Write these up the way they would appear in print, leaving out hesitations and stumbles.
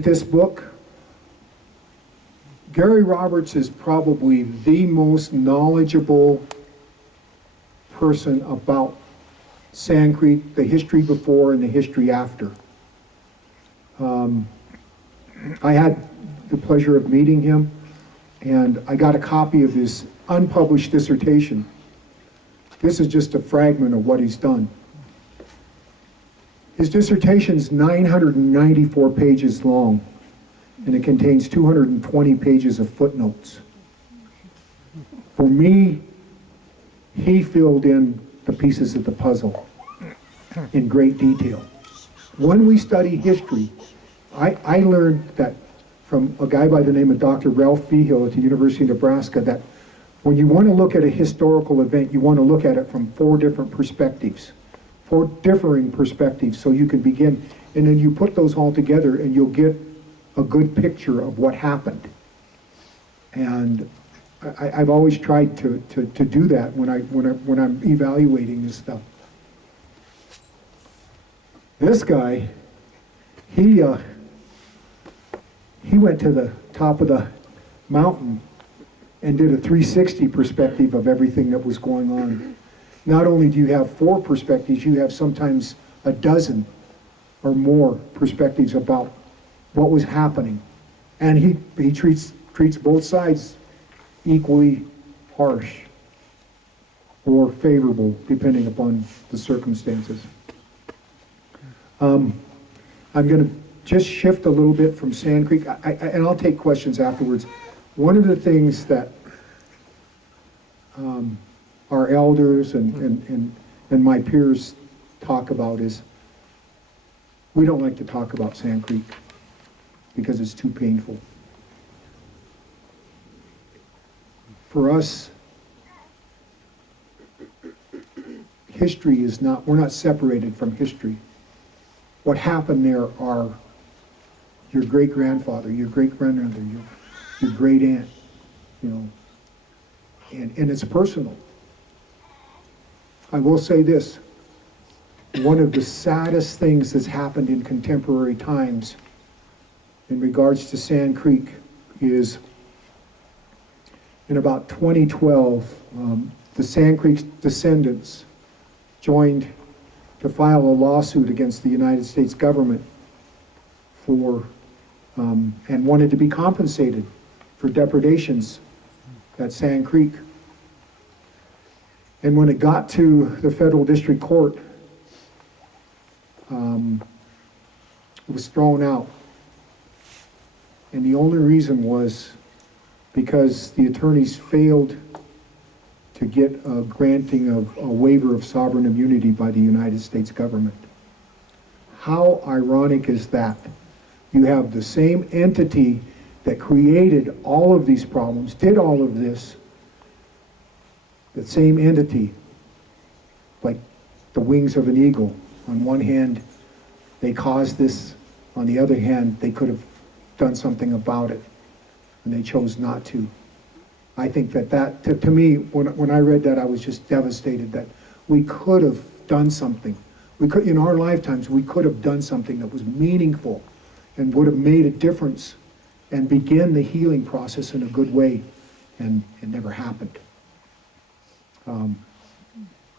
This book, Gary Roberts is probably the most knowledgeable person about Sand Creek, the history before and the history after. I had the pleasure of meeting him, and I got a copy of his unpublished dissertation. This is just a fragment of what he's done. His dissertation is 994 pages long, and it contains 220 pages of footnotes. For me, he filled in the pieces of the puzzle in great detail. When we study history, I learned that from a guy by the name of Dr. Ralph Feehill at the University of Nebraska, that when you want to look at a historical event, you want to look at it from four different perspectives, four differing perspectives, so you can begin, and then you put those all together and you'll get a good picture of what happened. And I've always tried to do that when I'm evaluating this stuff. This guy, he went to the top of the mountain and did a 360 perspective of everything that was going on. Not only do you have four perspectives, you have sometimes a dozen or more perspectives about what was happening. And he treats both sides equally harsh or favorable, depending upon the circumstances. I'm going to just shift a little bit from Sand Creek, and I'll take questions afterwards. One of the things that our elders and my peers talk about is we don't like to talk about Sand Creek because it's too painful. For us, history is not, we're not separated from history. What happened there are your great-grandfather, your great-grandmother, your great-aunt, you know, and it's personal. I will say this, one of the saddest things that's happened in contemporary times in regards to Sand Creek is in about 2012, the Sand Creek descendants joined to file a lawsuit against the United States government for, and wanted to be compensated for depredations at Sand Creek. And when it got to the federal district court, it was thrown out. And the only reason was because the attorneys failed to get a granting of a waiver of sovereign immunity by the United States government. How ironic is that? You have the same entity that created all of these problems, did all of this, that same entity, like the wings of an eagle. On one hand, they caused this. On the other hand, they could have done something about it, and they chose not to. I think that to me, when I read that, I was just devastated that we could have done something. We could, in our lifetimes, we could have done something that was meaningful and would have made a difference and begin the healing process in a good way, and it never happened. I'm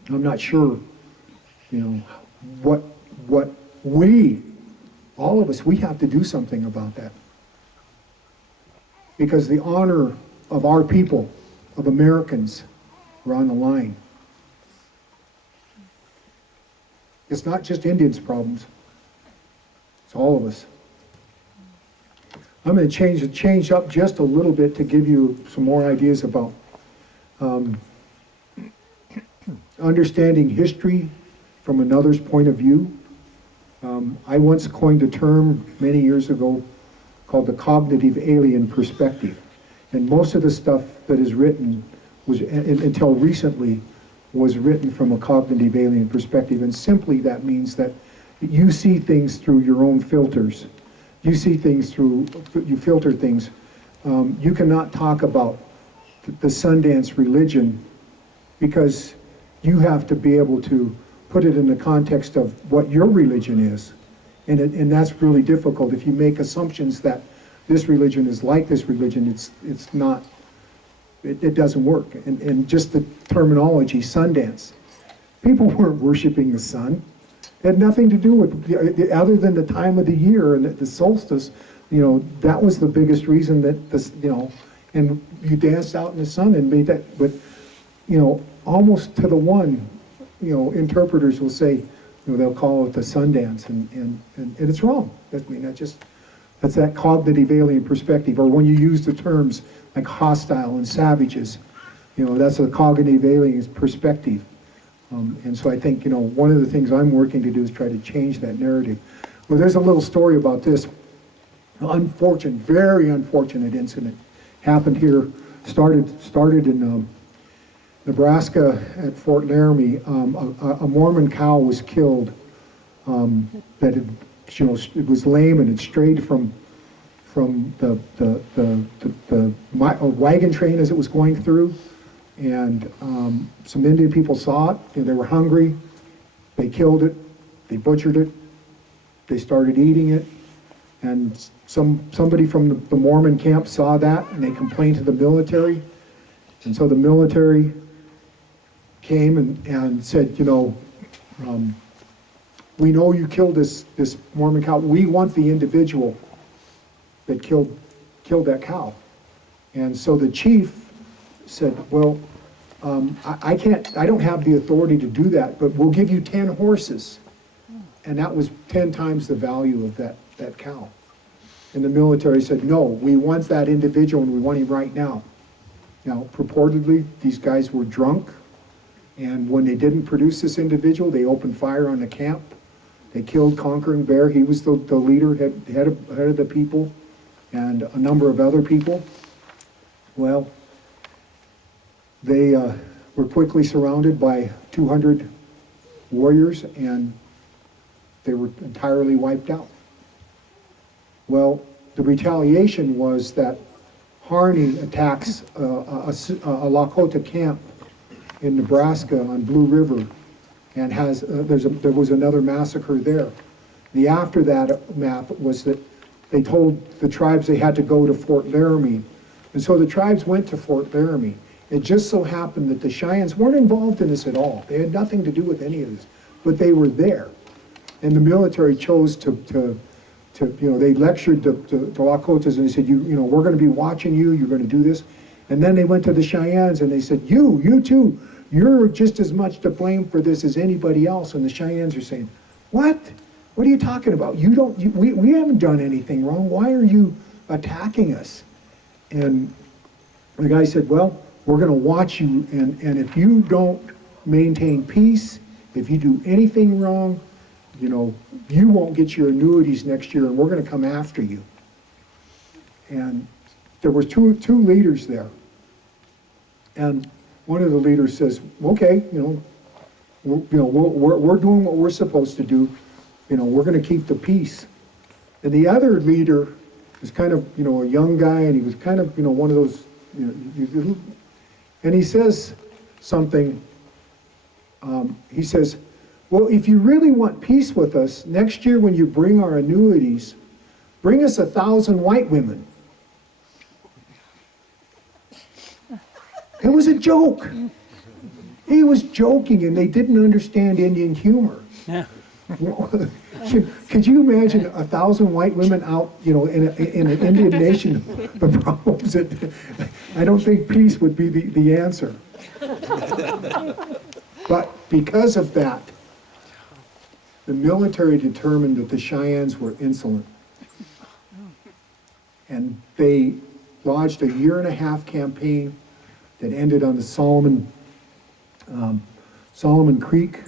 not sure, you know, what we, all of us, we have to do something about that. Because the honor of our people, of Americans, are on the line. It's not just Indians' problems. It's all of us. I'm going to change up just a little bit to give you some more ideas about understanding history from another's point of view. I once coined a term many years ago called the cognitive alien perspective. And most of the stuff that is written was, until recently, was written from a cognitive alien perspective. And simply that means that you see things through your own filters. You see things through, you filter things. You cannot talk about the Sundance religion because you have to be able to put it in the context of what your religion is And that's really difficult. If you make assumptions that this religion is like this religion, it's not, it doesn't work. And just the terminology, Sundance. People weren't worshiping the sun. It had nothing to do with, other than the time of the year and the solstice, that was the biggest reason that this, and you danced out in the sun and made that, but, almost to the one, interpreters will say, they'll call it the Sundance, and it's wrong. That's that cognitive alien perspective, or when you use the terms like hostile and savages, that's a cognitive alien perspective. And so I think, one of the things I'm working to do is try to change that narrative. Well, there's a little story about this unfortunate, very unfortunate incident happened here, started in Nebraska at Fort Laramie. A Mormon cow was killed that had, it was lame and it strayed from the wagon train as it was going through. And some Indian people saw it, and they were hungry. They killed it, they butchered it, they started eating it. And somebody from the Mormon camp saw that, and they complained to the military. And so the military came and said, we know you killed this Mormon cow. We want the individual that killed that cow. And so the chief said, well, I don't have the authority to do that, but we'll give you 10 horses. And that was 10 times the value of that cow. And the military said, no, we want that individual and we want him right now. Now, purportedly, these guys were drunk, and when they didn't produce this individual, they opened fire on the camp. They killed Conquering Bear. He was the leader, head of the people, and a number of other people. Well, they were quickly surrounded by 200 warriors, and they were entirely wiped out. Well, the retaliation was that Harney attacks a Lakota camp in Nebraska on Blue River, and there was another massacre there. The after that map was that they told the tribes they had to go to Fort Laramie, and so the tribes went to Fort Laramie. It just so happened that the Cheyennes weren't involved in this at all. They had nothing to do with any of this, but they were there, and the military chose to they lectured the Lakotas, and they said, we're going to be watching you, you're going to do this. And then they went to the Cheyennes and they said, you too, you're just as much to blame for this as anybody else. And the Cheyennes are saying, what? What are you talking about? We haven't done anything wrong. Why are you attacking us? And the guy said, well, we're going to watch you, and if you don't maintain peace, if you do anything wrong, you won't get your annuities next year, and we're going to come after you. And there were two leaders there. And one of the leaders says, okay, we're doing what we're supposed to do. We're going to keep the peace. And the other leader was kind of, a young guy, and he was kind of, one of those, and he says something, he says, well, if you really want peace with us, next year when you bring our annuities, bring us 1,000 white women. It was a joke. He was joking, and they didn't understand Indian humor. Yeah. Could you imagine 1,000 white women out, in an Indian nation? The problem is that I don't think peace would be the answer. But because of that, the military determined that the Cheyennes were insolent. And they lodged a 1.5-year campaign that ended on the Solomon Creek.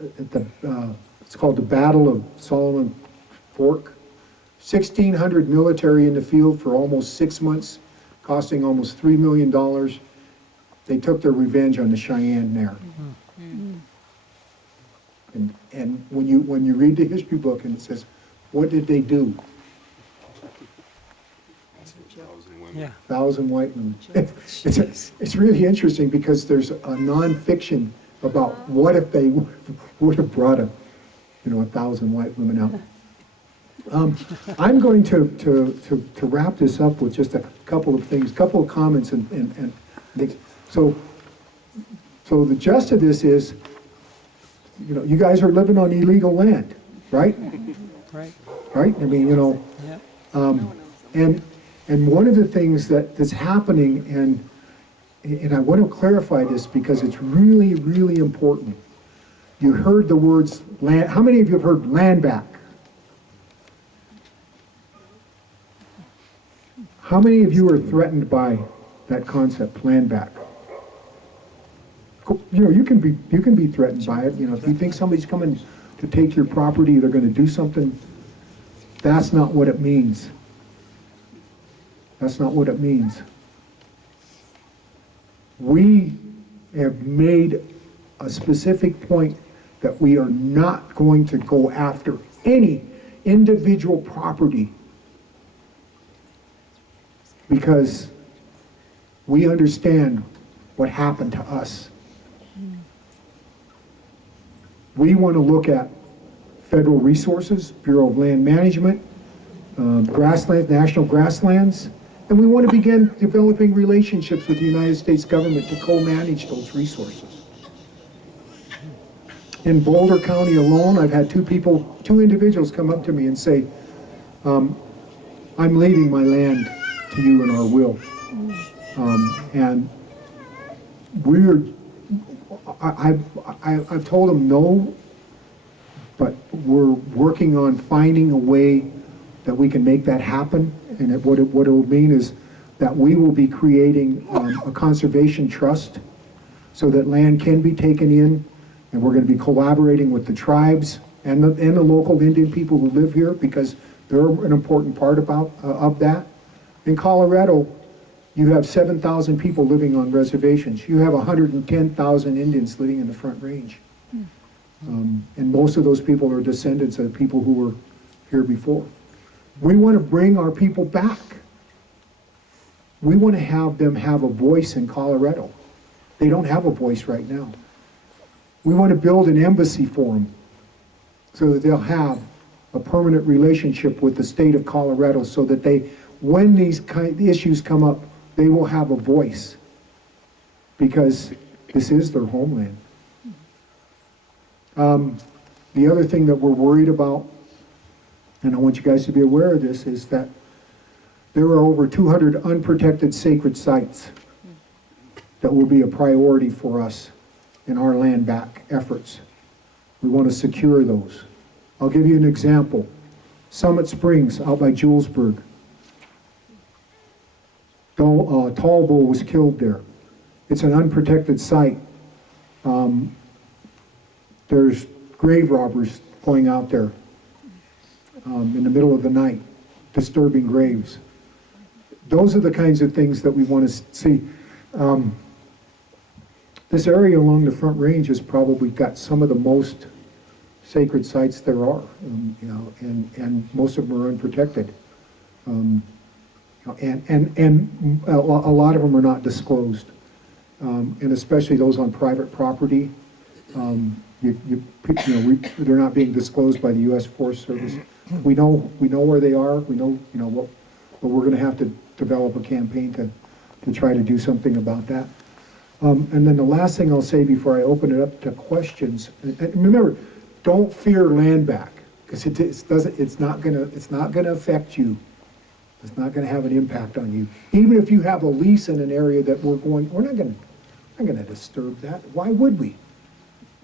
It's called the Battle of Solomon Fork. 1,600 military in the field for almost 6 months, costing almost $3 million. They took their revenge on the Cheyenne there. Mm-hmm. And when you read the history book and it says, what did they do? 1,000 white women. It's really interesting because there's a nonfiction about what if they would have brought 1,000 white women out. I'm going to wrap this up with just a couple of things, couple of comments and things. So the gist of this is, you guys are living on illegal land, right? Right. Right? I mean, Yep. and one of the things that's happening, and I want to clarify this because it's really, really important. You heard the words land. How many of you have heard land back? How many of you are threatened by that concept, land back? You can be threatened by it. If you think somebody's coming to take your property, they're going to do something. That's not what it means. That's not what it means. We have made a specific point that we are not going to go after any individual property because we understand what happened to us. We want to look at federal resources, Bureau of Land Management, grasslands, national grasslands, and we want to begin developing relationships with the United States government to co-manage those resources. In Boulder County alone, I've had two individuals come up to me and say, I'm leaving my land to you in our will. And I've told them no, but we're working on finding a way that we can make that happen. And what it will mean is that we will be creating a conservation trust so that land can be taken in, and we're going to be collaborating with the tribes and the local Indian people who live here because they're an important part of that. In Colorado, you have 7,000 people living on reservations. You have 110,000 Indians living in the Front Range. And most of those people are descendants of people who were here before. We want to bring our people back. We want to have them have a voice in Colorado. They don't have a voice right now. We want to build an embassy for them so that they'll have a permanent relationship with the state of Colorado so that when these issues come up, they will have a voice because this is their homeland. The other thing that we're worried about, and I want you guys to be aware of this, is that there are over 200 unprotected sacred sites that will be a priority for us in our land back efforts. We want to secure those. I'll give you an example. Summit Springs out by Julesburg. Tall Bull was killed there. It's an unprotected site. There's grave robbers going out there in the middle of the night, disturbing graves. Those are the kinds of things that we want to see. This area along the Front Range has probably got some of the most sacred sites there are, and most of them are unprotected. And a lot of them are not disclosed, and especially those on private property. They're not being disclosed by the U.S. Forest Service. We know where they are. We know what, but we're going to have to develop a campaign to try to do something about that. And then the last thing I'll say before I open it up to questions, and remember, don't fear land back because it's not going to affect you. It's not going to have an impact on you. Even if you have a lease in an area that we're not going to disturb that. Why would we?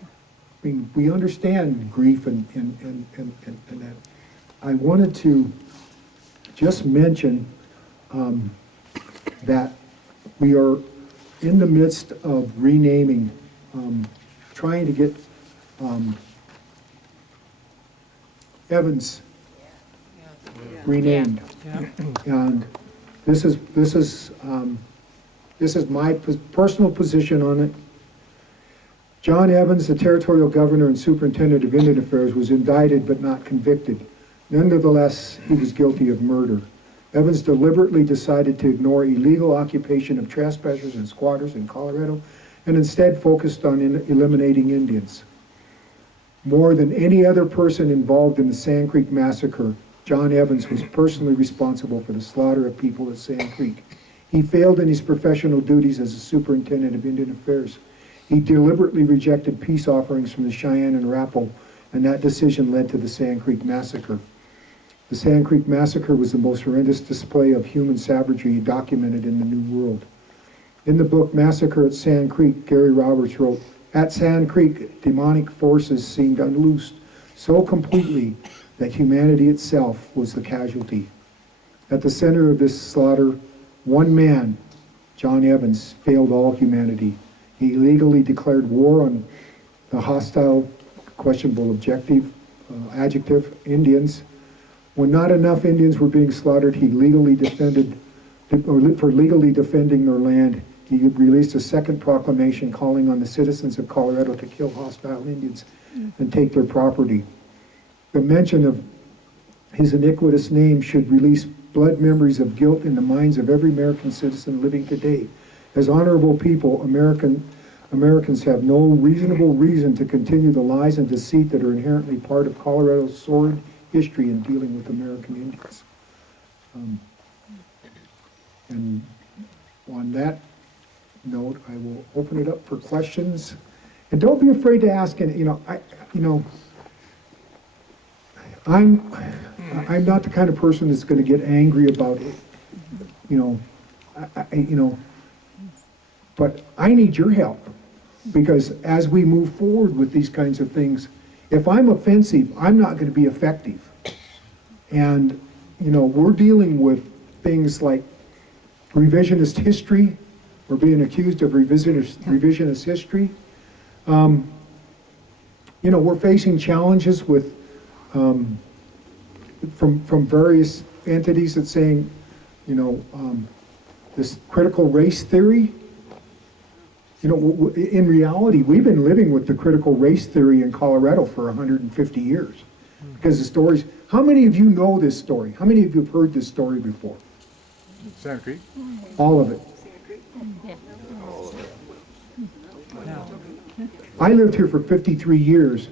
I mean, we understand grief and that. I wanted to just mention that we are in the midst of renaming, trying to get Evans renamed. Yeah. And this is my personal position on it. John Evans, the territorial governor and superintendent of Indian Affairs, was indicted but not convicted. Nonetheless, he was guilty of murder. Evans deliberately decided to ignore illegal occupation of trespassers and squatters in Colorado and instead focused on eliminating Indians. More than any other person involved in the Sand Creek Massacre, John Evans was personally responsible for the slaughter of people at Sand Creek. He failed in his professional duties as a superintendent of Indian Affairs. He deliberately rejected peace offerings from the Cheyenne and Arapaho, and that decision led to the Sand Creek Massacre. The Sand Creek Massacre was the most horrendous display of human savagery documented in the New World. In the book Massacre at Sand Creek, Gary Roberts wrote, "At Sand Creek, demonic forces seemed unloosed so completely that humanity itself was the casualty. At the center of this slaughter, one man, John Evans, failed all humanity. He illegally declared war on the hostile, questionable adjective, Indians. When not enough Indians were being slaughtered, he legally defending their land, he released a second proclamation calling on the citizens of Colorado to kill hostile Indians and take their property. The mention of his iniquitous name should release blood memories of guilt in the minds of every American citizen living today. As honorable people, Americans have no reasonable reason to continue the lies and deceit that are inherently part of Colorado's sordid history in dealing with American Indians." And on that note, I will open it up for questions. And don't be afraid to ask any, I'm not the kind of person that's going to get angry about it, but I need your help, because as we move forward with these kinds of things, if I'm offensive, I'm not going to be effective. And, we're dealing with things like revisionist history. We're being accused of revisionist history. We're facing challenges with from various entities that's saying, this critical race theory. In reality, we've been living with the critical race theory in Colorado for 150 years. Because the stories, how many of you know this story? How many of you have heard this story before? Sand Creek? All of it. I lived here for 53 years,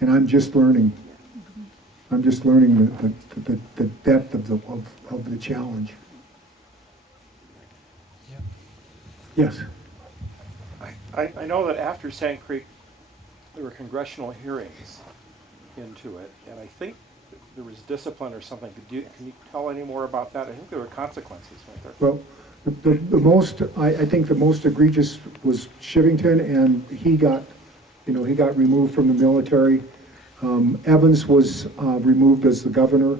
and I'm just learning. I'm just learning the depth of the challenge. Yes. I know that after Sand Creek, there were congressional hearings into it, and I think there was discipline or something. Can you tell any more about that? I think there were consequences, weren't there? Well, I think the most egregious was Shivington, and he got removed from the military. Evans was removed as the governor,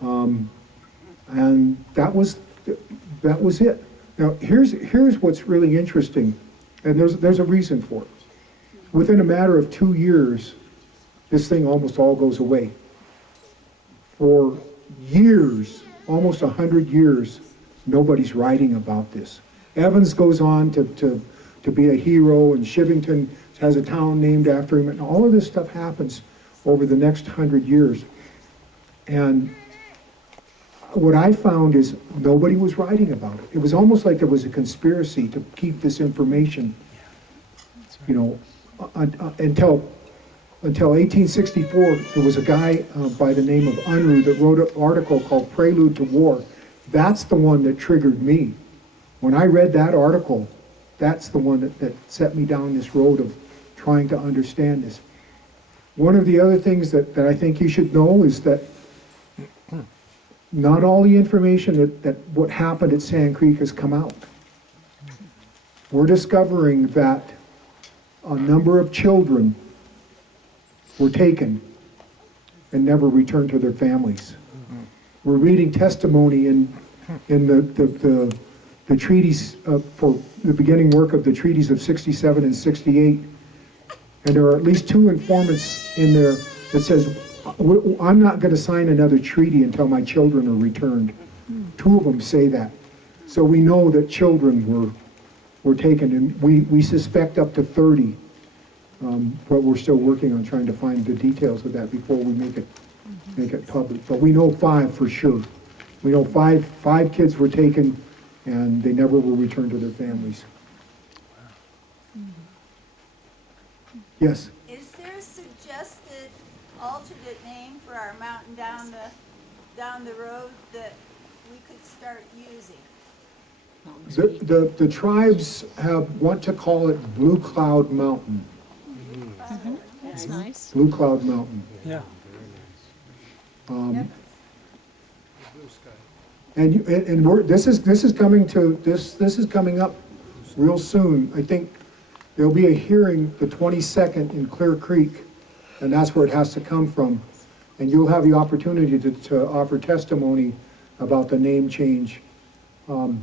and that was it. Now, here's what's really interesting, and there's a reason for it. Within a matter of 2 years, this thing almost all goes away. For years, almost 100 years, nobody's writing about this. Evans goes on to be a hero, and Shivington has a town named after him, and all of this stuff happens over the next 100 years. And what I found is nobody was writing about it. It was almost like there was a conspiracy to keep this information, until 1864. There was a guy by the name of Unruh that wrote an article called Prelude to War. That's the one that triggered me. When I read that article, that's the one that set me down this road of trying to understand this. One of the other things that I think you should know is that not all the information that what happened at Sand Creek has come out. We're discovering that a number of children were taken and never returned to their families. We're reading testimony in the treaties for the beginning work of the treaties of 67 and 68, and there are at least 2 informants in there that says, I'm not going to sign another treaty until my children are returned. 2 of them say that. So we know that children were taken, and we suspect up to 30, but we're still working on trying to find the details of that before we make it public. But we know 5 for sure. We know five kids were taken, and they never were returned to their families. Yes? Is there a suggestion down the road that we could start using? The tribes want to call it Blue Cloud Mountain. That's nice. Blue Cloud Mountain. Yeah. This is coming up real soon. I think there'll be a hearing the 22nd in Clear Creek, and that's where it has to come from. And you'll have the opportunity to offer testimony about the name change. So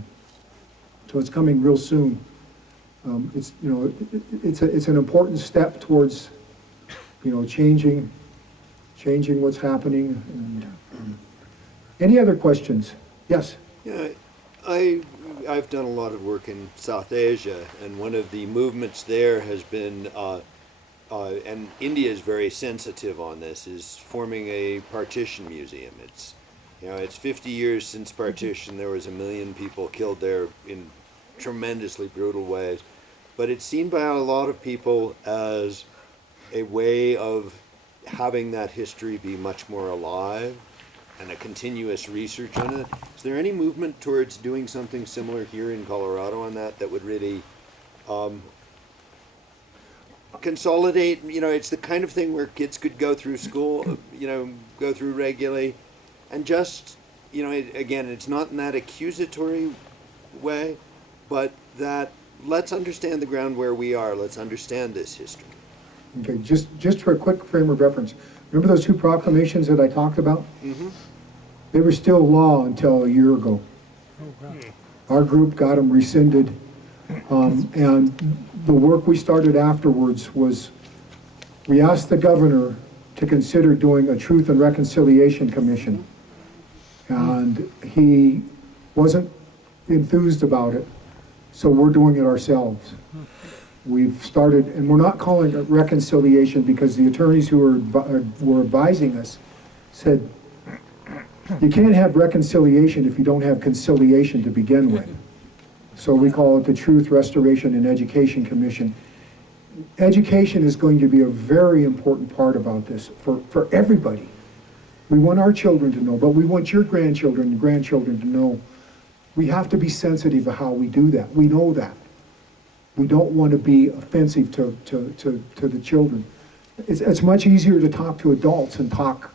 it's coming real soon. It's an important step towards, changing what's happening. And, any other questions? Yes. Yeah, I've done a lot of work in South Asia, and one of the movements there has been, and India is very sensitive on this, is forming a partition museum. It's 50 years since partition. There was 1 million people killed there in tremendously brutal ways, but it's seen by a lot of people as a way of having that history be much more alive and a continuous research on it. Is there any movement towards doing something similar here in Colorado on that would really consolidate? It's the kind of thing where kids could go through school, go through regularly, and just, again, it's not in that accusatory way, but that let's understand the ground where we are. Let's understand this history. Okay, just for a quick frame of reference, remember those 2 proclamations that I talked about? Mm-hmm. They were still law until a year ago. Oh, wow. Our group got them rescinded, and the work we started afterwards was, we asked the governor to consider doing a Truth and Reconciliation Commission, and he wasn't enthused about it, so we're doing it ourselves. We've started, and we're not calling it reconciliation because the attorneys who were advising us said, you can't have reconciliation if you don't have conciliation to begin with. So we call it the Truth, Restoration, and Education Commission. Education is going to be a very important part about this for everybody. We want our children to know, but we want your grandchildren and grandchildren to know. We have to be sensitive to how we do that. We know that. We don't want to be offensive to the children. It's much easier to talk to adults and talk,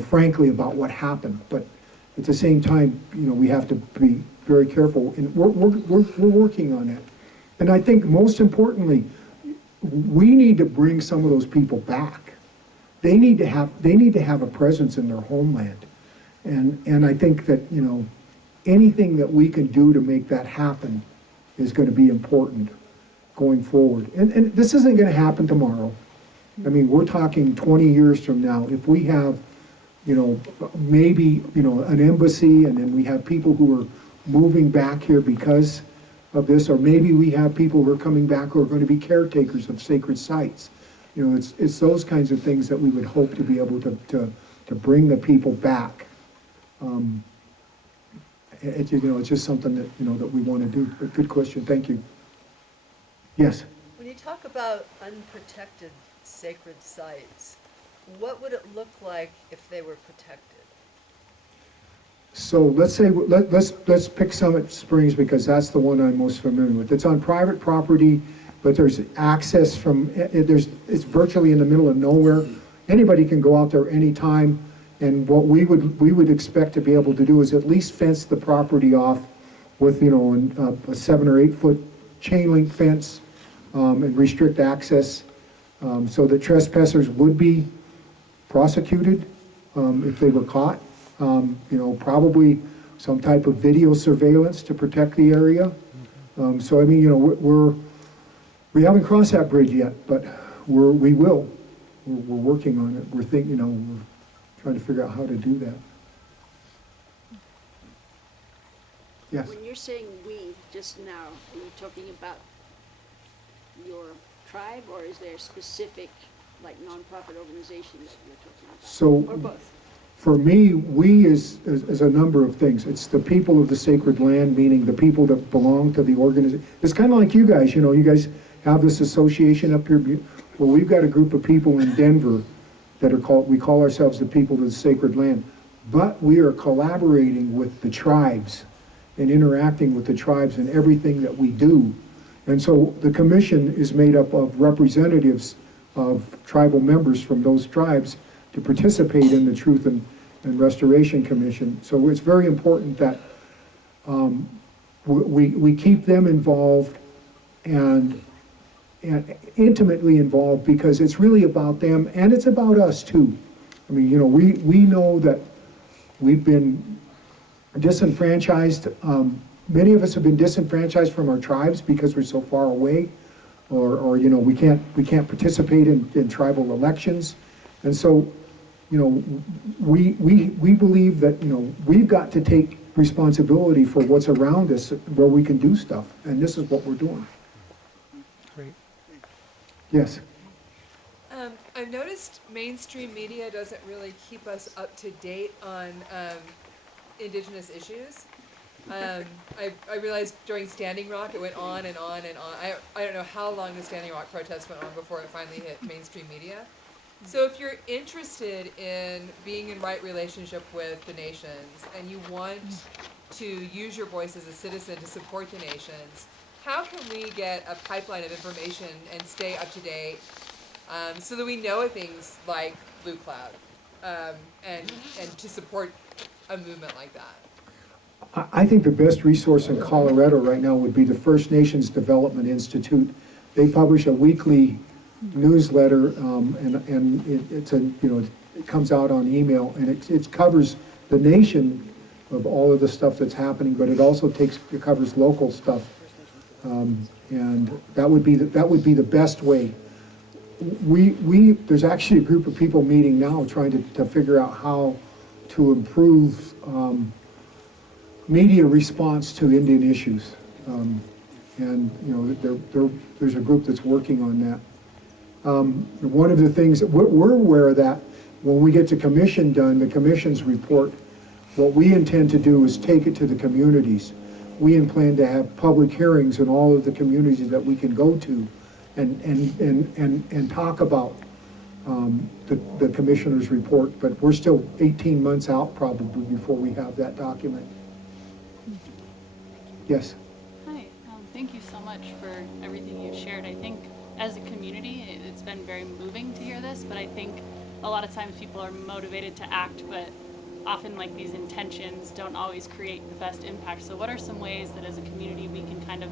frankly about what happened. But at the same time, we have to be very careful. And we're working on it. And I think most importantly, we need to bring some of those people back. They need to have a presence in their homeland. And I think that, anything that we can do to make that happen is going to be important going forward. And this isn't going to happen tomorrow. I mean, we're talking 20 years from now. If we have, maybe, an embassy, and then we have people who are moving back here because of this, or maybe we have people who are coming back who are going to be caretakers of sacred sites. It's those kinds of things that we would hope to be able to bring the people back. It's just something that, that we want to do. But good question, thank you. Yes? When you talk about unprotected sacred sites, what would it look like if they were protected? So let's say, let's pick Summit Springs because that's the one I'm most familiar with. It's on private property, but there's access from, it's virtually in the middle of nowhere. Anybody can go out there anytime. And what we would expect to be able to do is at least fence the property off with, a 7 or 8 foot chain link fence, and restrict access, so that trespassers would be prosecuted, if they were caught. Probably some type of video surveillance to protect the area. So I mean, we haven't crossed that bridge yet, but we will. We're working on it. We're thinking, we're trying to figure out how to do that. Yes. When you're saying we just now, are you talking about your tribe, or is there a specific, nonprofit organization that you're talking about? So, or both? For me, we is a number of things. It's the people of the sacred land, meaning the people that belong to the organization. It's kind of like you guys, you guys have this association up here. Well, we've got a group of people in Denver that are called, we call ourselves the people of the sacred land, but we are collaborating with the tribes and interacting with the tribes in everything that we do. And so the commission is made up of representatives of tribal members from those tribes to participate in the Truth and Restoration Commission. So it's very important that we keep them involved and intimately involved, because it's really about them and it's about us too. I mean, you know, we know that we've been disenfranchised. Many of us have been disenfranchised from our tribes because we're so far away, or you know, we can't participate in tribal elections. And so, you know, we believe that, you know, we've got to take responsibility for what's around us where we can do stuff, and this is what we're doing. Great. Yes. I've noticed mainstream media doesn't really keep us up to date on Indigenous issues. I realized during Standing Rock it went on and on and on. I don't know how long the Standing Rock protest went on before it finally hit mainstream media. So if you're interested in being in right relationship with the nations and you want to use your voice as a citizen to support the nations, how can we get a pipeline of information and stay up to date, so that we know things like Blue Cloud, and to support a movement like that? I think the best resource in Colorado right now would be the First Nations Development Institute. They publish a weekly newsletter, and it's a, you know, it comes out on email, and it covers the nation of all of the stuff that's happening, but it also it covers local stuff, and that would be the best way. There's actually a group of people meeting now trying to figure out how to improve media response to Indian issues, and you know, there's a group that's working on that. One of the things that we're aware of, that when we get the commission done, the commission's report, what we intend to do is take it to the communities. We plan to have public hearings in all of the communities that we can go to, and talk about the commissioner's report. But we're still 18 months out probably before we have that document. Yes. Hi, thank you so much for everything you've shared. I think as a community, it's been very moving to hear this, but I think a lot of times people are motivated to act, but often like these intentions don't always create the best impact. So what are some ways that as a community we can kind of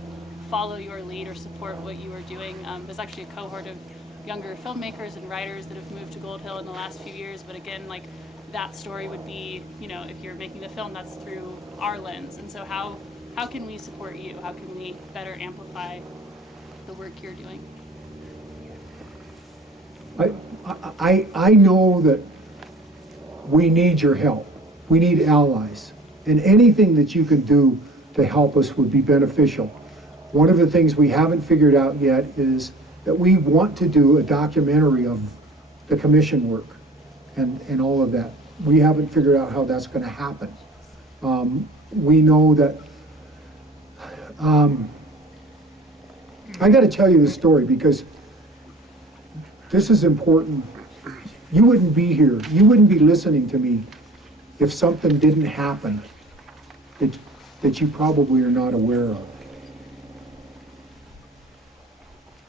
follow your lead or support what you are doing? There's actually a cohort of younger filmmakers and writers that have moved to Gold Hill in the last few years, but again, like that story would be, you know, if you're making the film, that's through our lens. And so how can we support you? How can we better amplify the work you're doing? I know that we need your help. We need allies. And anything that you can do to help us would be beneficial. One of the things we haven't figured out yet is that we want to do a documentary of the commission work and all of that. We haven't figured out how that's going to happen. We know that I got to tell you this story because this is important. You wouldn't be here, you wouldn't be listening to me if something didn't happen that you probably are not aware of.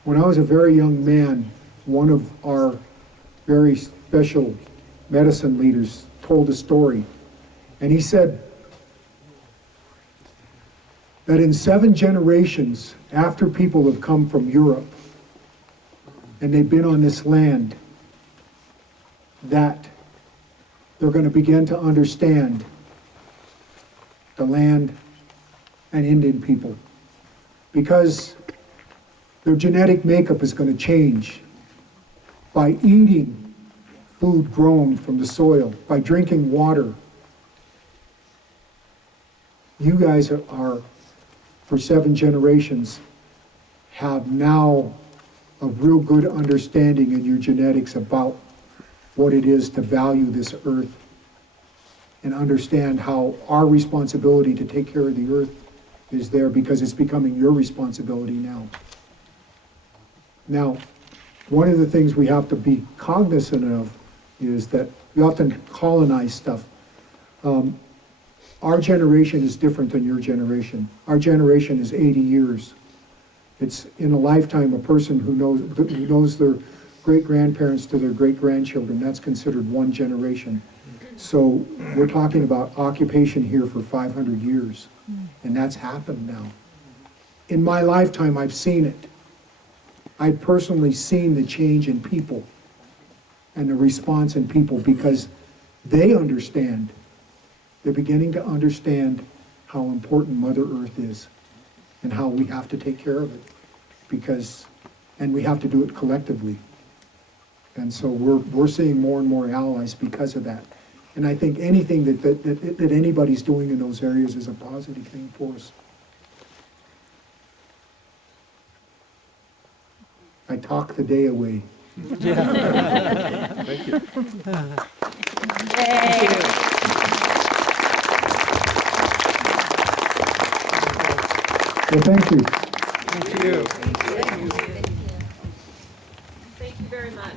When I was a very young man, one of our very special medicine leaders told a story, and he said that in 7 generations after people have come from Europe and they've been on this land, that they're going to begin to understand the land and Indian people, because their genetic makeup is going to change by eating food grown from the soil, by drinking water. You guys are for 7 generations, have now a real good understanding in your genetics about what it is to value this earth and understand how our responsibility to take care of the earth is there, because it's becoming your responsibility now. Now, one of the things we have to be cognizant of is that we often colonize stuff. Our generation is different than your generation. Our generation is 80 years. It's in a lifetime, a person who knows their great-grandparents to their great-grandchildren, that's considered one generation. So we're talking about occupation here for 500 years, and that's happened now. In my lifetime, I've seen it. I've personally seen the change in people and the response in people because they understand. They're beginning to understand how important Mother Earth is and how we have to take care of it and we have to do it collectively. And so we're seeing more and more allies because of that. And I think anything that anybody's doing in those areas is a positive thing for us. I talk the day away. Thank you. Well, thank you. Thank you. Thank you very much.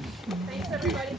Thanks, everybody.